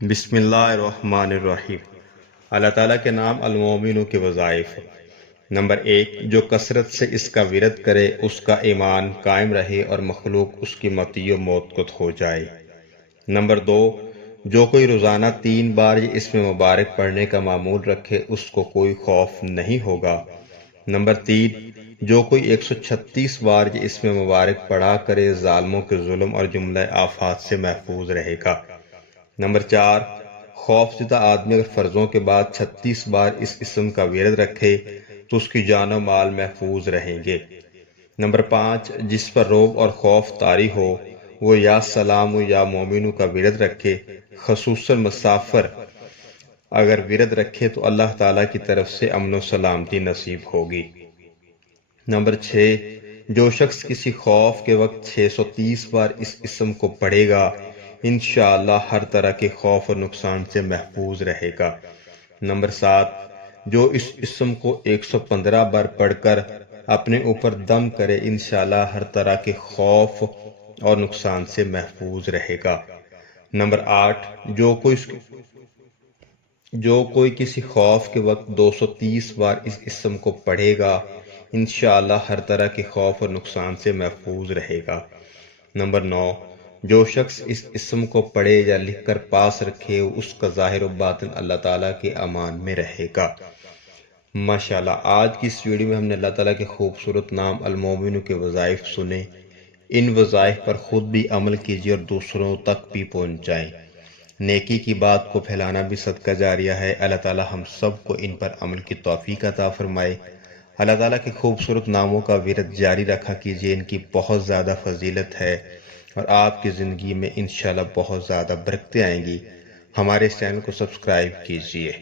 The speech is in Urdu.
بسم اللہ الرحمن الرحیم۔ اللہ تعالیٰ کے نام المومنوں کے وظائف۔ نمبر 1، جو کثرت سے اس کا ورد کرے اس کا ایمان قائم رہے اور مخلوق اس کی مطیع و موت ہو جائے۔ نمبر 2، جو کوئی روزانہ 3 بار یہ اسم مبارک پڑھنے کا معمول رکھے اس کو کوئی خوف نہیں ہوگا۔ نمبر 3، جو کوئی 136 بار یہ اسم مبارک پڑھا کرے ظالموں کے ظلم اور جملہ آفات سے محفوظ رہے گا۔ نمبر 4، خوف زدہ آدمی اگر فرضوں کے بعد 36 بار اس اسم کا ورد رکھے تو اس کی جان و مال محفوظ رہیں گے۔ نمبر 5، جس پر رعب اور خوف طاری ہو وہ یا سلام و یا مومنو کا ورد رکھے، خصوصاً مسافر اگر ورد رکھے تو اللہ تعالیٰ کی طرف سے امن و سلامتی نصیب ہوگی۔ نمبر 6، جو شخص کسی خوف کے وقت 630 بار اس اسم کو پڑھے گا انشاءاللہ ہر طرح کے خوف اور نقصان سے محفوظ رہے گا۔ نمبر 7، جو اس اسم کو 115 بار پڑھ کر اپنے اوپر دم کرے انشاءاللہ ہر طرح کے خوف اور نقصان سے محفوظ رہے گا۔ نمبر 8، جو کوئی کسی خوف کے وقت 230 بار اس اسم کو پڑھے گا انشاءاللہ ہر طرح کے خوف اور نقصان سے محفوظ رہے گا۔ نمبر 9، جو شخص اس اسم کو پڑھے یا لکھ کر پاس رکھے اس کا ظاہر و باطن اللہ تعالیٰ کے امان میں رہے گا۔ ماشاءاللہ، آج کی اس ویڈیو میں ہم نے اللہ تعالیٰ کے خوبصورت نام المومن کے وظائف سنے۔ ان وظائف پر خود بھی عمل کیجیے اور دوسروں تک بھی پہنچائیں۔ نیکی کی بات کو پھیلانا بھی صدقہ جاریہ ہے۔ اللہ تعالیٰ ہم سب کو ان پر عمل کی توفیق عطا فرمائے۔ اللہ تعالیٰ کے خوبصورت ناموں کا ورد جاری رکھا کیجیے، ان کی بہت زیادہ فضیلت ہے اور آپ کی زندگی میں انشاءاللہ بہت زیادہ برکتیں آئیں گی۔ ہمارے چینل کو سبسکرائب کیجیے۔